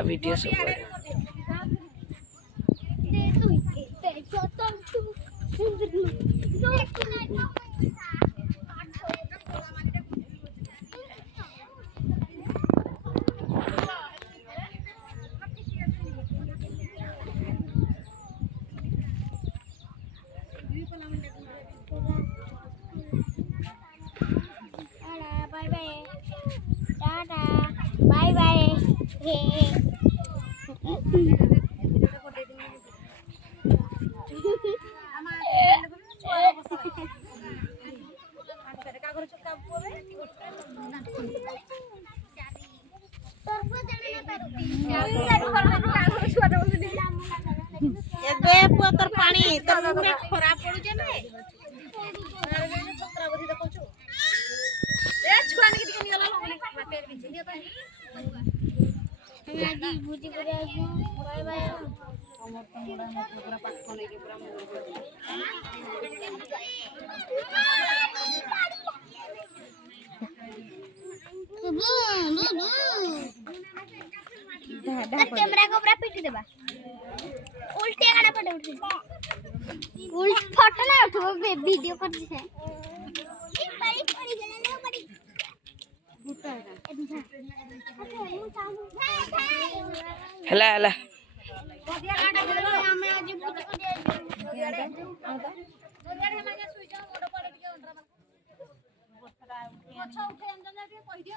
ता वीडियो सब bye bye. ଏବେ ପୁଅ ତୋର ପାଣି ତୋର ମୁଣ୍ଡ ଖରାପ ପଡୁଛି ନା ଛତ୍ରା ବଧି ଦେଖୁଛୁ ଏ ଛୁଆ ନେକି ଟିକେ ନିଗଲା লগଲି ମାଟିରେ ବିଛି ଦିଅ ତ ଆଜି ଭୁଜି କରି ଆଇଛୁ। Bye bye. ସମସ୍ତ ମୁଣ୍ଡା ପୁରା ପାଖ ନେଇକି ପୁରା कैमरा को पूरा पीट देबा उल्टे गाना पड़े उठ उल्ट फोटो ना उठो वीडियो कर दे बड़ी पड़ी गेले ना बड़ी भूटा हला हला बदिया गाना गेलो हमें आज भुजी को दे दोरियाड़े हमारे सुई जाओ मोड़ पड़े के अंडरा अच्छा उठे अंदर जाके कह दियो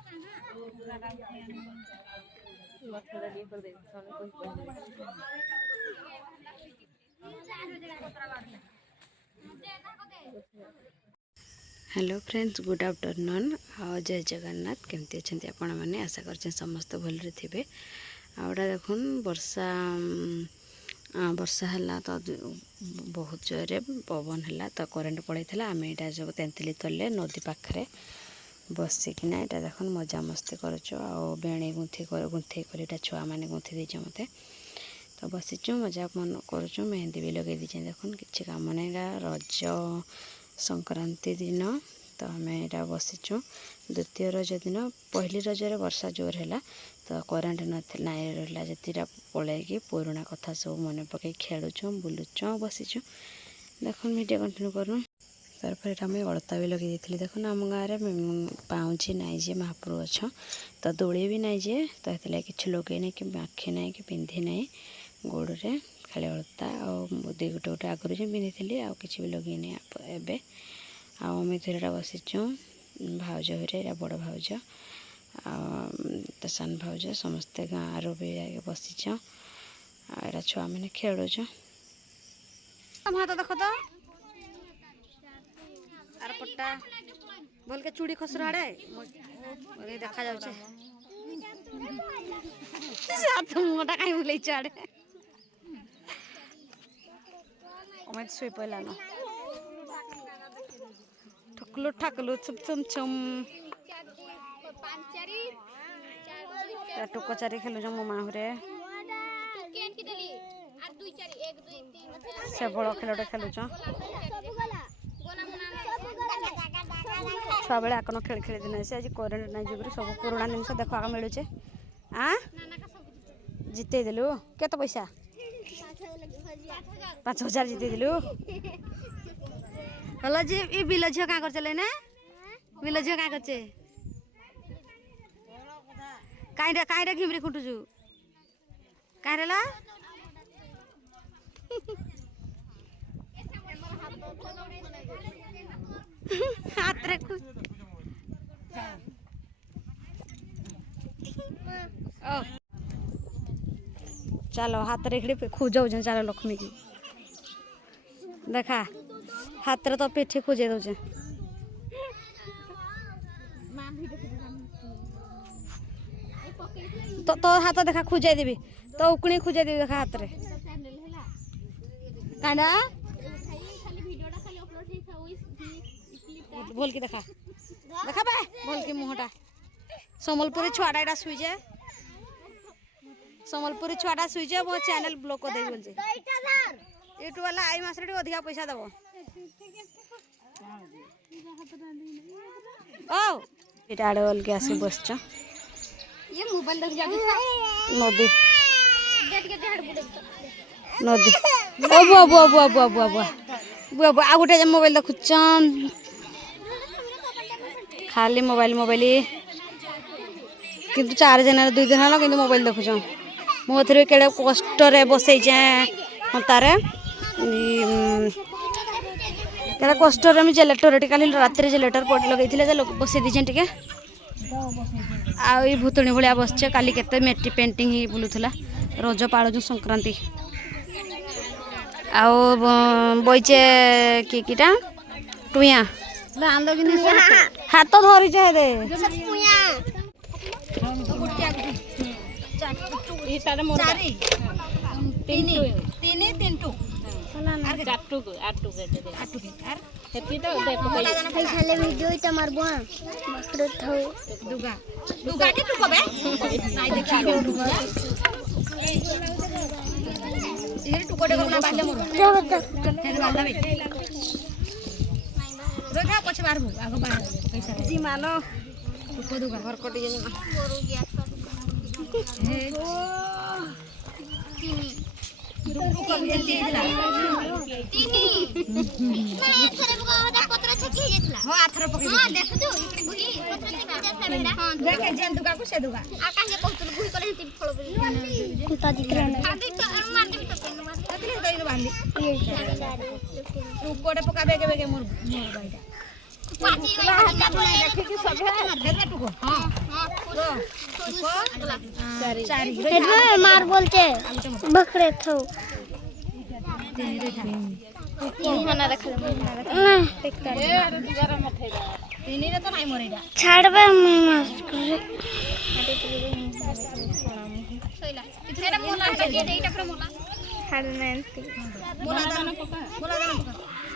हेलो फ्रेंड्स गुड आफ्टरनून आ जय जगन्नाथ केमती अच्छा आपण मैंने आशा कर समस्त भलरे थे आउटा देखुन वर्षा वर्षा है तो बहुत जोरे पवन है तो करेन्ट पड़े आम यहाँ सब तेंतुली तले नदी पाखे बसिकिना यहाँ देख मजा मस्ती करुचु बेणी गुंथी कर छुआ मैंने गुंथी देचे मत तो बसीचु मजा मन करुचु मेहंदी भी लगे दीचे देख किसी काम नहीं रज संक्रांति दिन तो आम यहाँ बसीचु द्वितीय रज दिन पहली रजरे वर्षा जोर है तो करेन्ट नाई रहा जीटा पलैकी पुराणा कथा सब मन पकई खेलुचु बुलुचु बसीचु देख वीडियो कंटिन्यू करूँ तारपर आम अलता भी लगे दी देख आम गाँव में पाउँची नाई जे महाप्रभु अच्छा तो दोली भी नाई जे तो ये कि लगे ना कि आखि ना कि पिंधि ना गोड़े खाली अलता आदि गोटे गोटे आगुरी पिंधि थी आ कि भी लगे एवं आम धीरेटा बसीचु भाउज हरे बड़ भाउज तो सान भाउज समस्ते गाँव भी बसीच आ छुआ मैंने खेलुच भात देख तो आर पट्टा बोल के चूड़ी खसरा आड़े देखा जाउछे साथ मुटा काई बुलै चाड़े ओमे सोई पइला न ठकलु ठकलु छुप छुम छुम टुको चारी खेलु जो मो माहुरे से बड़ खेलटे खेलुच छुआ बेले आकन खेल खेली दिन से आज करेन्ट ना जुगर सब पुराणा जिन देखा मिलूचे जिते देलु केते पैसा 5,000 जिते देलु हलो जी ई बिल झियो का कर चले ना बिल झियो का करचे काईरा घिमरी खुंटुजु काईरेला हाथ रे चलो हाथ रे खोजाऊ चलो लक्ष्मी की देखा हाथ रे तो पेठी खोजे दौचे तो हाथ देखा खोजाई देवी तो उकणी खोजाई देवी देखा हाथ रे कांडा बोल की देखा देखा बे बोल की मुहटा समलपुरी छुआटा एटा सुई जे समलपुरी छुआटा सुई जे मो चैनल ब्लॉक कर दे बोल जे यूट्यूब वाला आई मास रे अधिका पैसा देबो ओ एटा आडे बोल के आसी बसछ ये मोबाइल देख जाके नदी गेट गेट हेड बुडे नदी ओ बुआ बुआ बुआ बुआ बुआ बुआ बुआ बुआ आ गोटे मोबाइल देखुचन खाली मोबाइल मोबाइल किंतु 4 दिन 2 दिन हला किंतु मोबाइल देखुचन मो थरे केड़े कष्ट रे बसै जे तारे केड़े कष्ट रे मी जेलेटर काली रात्रि जेलेटर पड लगैथिले जे लोक बसै दिछन टिके आ ई भूतणी भलिया बसछे काली केते मेटी पेंटिंग ही बुलुथला रज पाळजु संक्रांति आओ बइचे किटा टुया हाथ धरी छे दे सपुया खाले वीडियो इता मारबो मटर थौ दुगा दुगा के तू कबे नाइ देखि दुगा ये टुकोडे को ना बाले मोर हे बाला बे रोगा पछ मारबो आगो बाहर पैसा जी मानो टुको दुगा घर कटि जे मोर गया हे दुगु को जल्दी दिला तीनी मैं थरे बगा पत्र छकी जेतला हो आथर पके हां देख दो इकडे गुही पत्र छकी जेतला बेडा हां देख जेन दुगा को से दुगा आकाश के कहतल गुही करे ती फळ बली कुता दिखला ना आदि तो मार दे तो पेन मार अतले दैनो बांधी ये तू कोडे पका बेगे बेगे मोर बाईटा पाटी देखि कि सब है देना टुको हां हां टुको चारी हेडवे मार बोलते बकरे थौ हाना रखले ना टेक्टर ए दुगारा मथैदा तिनी रे त नाइ मरेडा छाड़बे मार करे सैला इथेरा मोला के देइटा पर मोला हाड नांती मोला दाना पका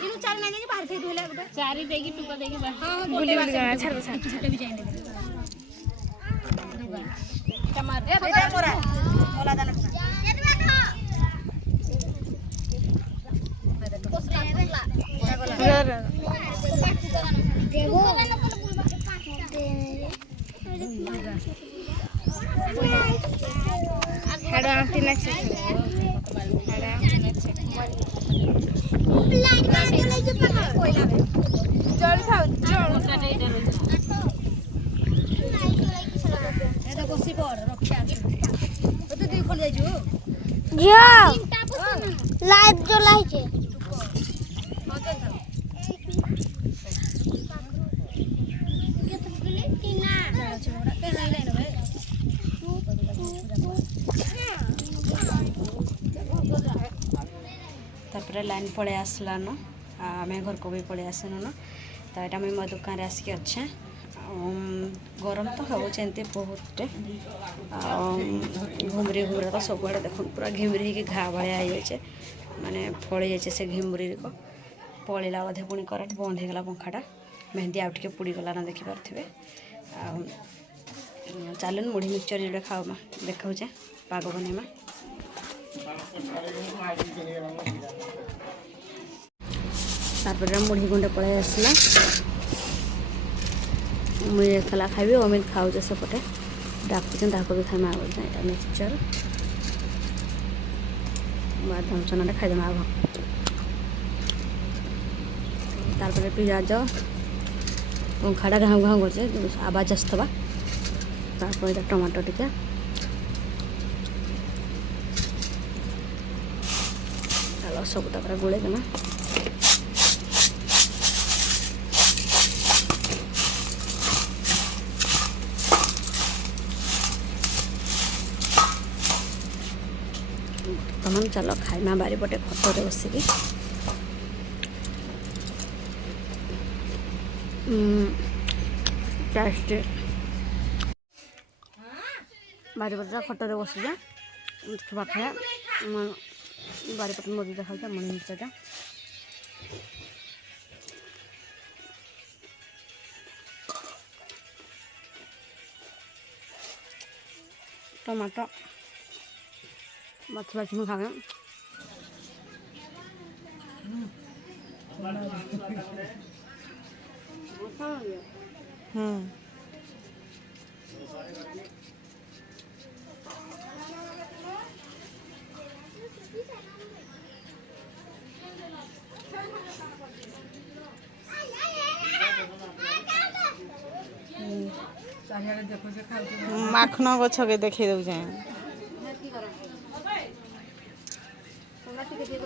इनु चार नाइ के बाहर थे धोले गोटे चारी देगी टुका देगी बाहर हां गुली गुली गाना छाड़ छोटे भी जाइने टमाटर ए बेटा मोरा मोला दाना देखो हाड़ा आंटी नचे हाड़ा लाइट का ले जे पकड़ कोइला में जल खाओ जल काटे इधर एदा बसी पर रखिया ओ तो दुई खोल जाइजो जो लाइट जो लाइट है हां चल चल के तो गुली तीना छोरा ते नहीं लाइन भाई तापर लाइन पड़े आसला न आम घर को भी पड़े आसन न तो यहाँ मुझे मो दुकान आसिक अच्छे गरम तो हो बहुत घुमरी घुमरा तो सब आड़े देख पूरा घिमरी हो घा भाया हो माने फड़ी जाइए से घिमरी को पलैला बोधे पुणी करेंट बंद होगा पंखाटा मेहंदी आउ टे पुड़ीगला ना देखिपे चलन मुढ़ी मिक्सचर जोड़े खाओ देखा पाग बनवा तापर मुढ़ी गुंडे पलि आसला मुझे एकला खाइबी अमित खाऊे सेपटे डाकुचन ताको भी खाइमा बोलते यहाँ मिक्सचर बादाम चना खाईदे आग तापर पियाज पंखाटा घाऊ घाऊ कर आवाज आसवा तापर टमाटो टिके सब तापर गोले देना बर्तमान चलो खाइमा बारीपटे खटरे बसिकी टेस्टी बारीपटे खटरे बसिजा खाया बारीपटे मुझे देखा मुड़ी मिर्चा टमाटो बाछी बाछी में खावे ମାଖନ ଗଛ କେ ଦେଖେଇ ଦଉଛେ ଟିକେ ଟିକେ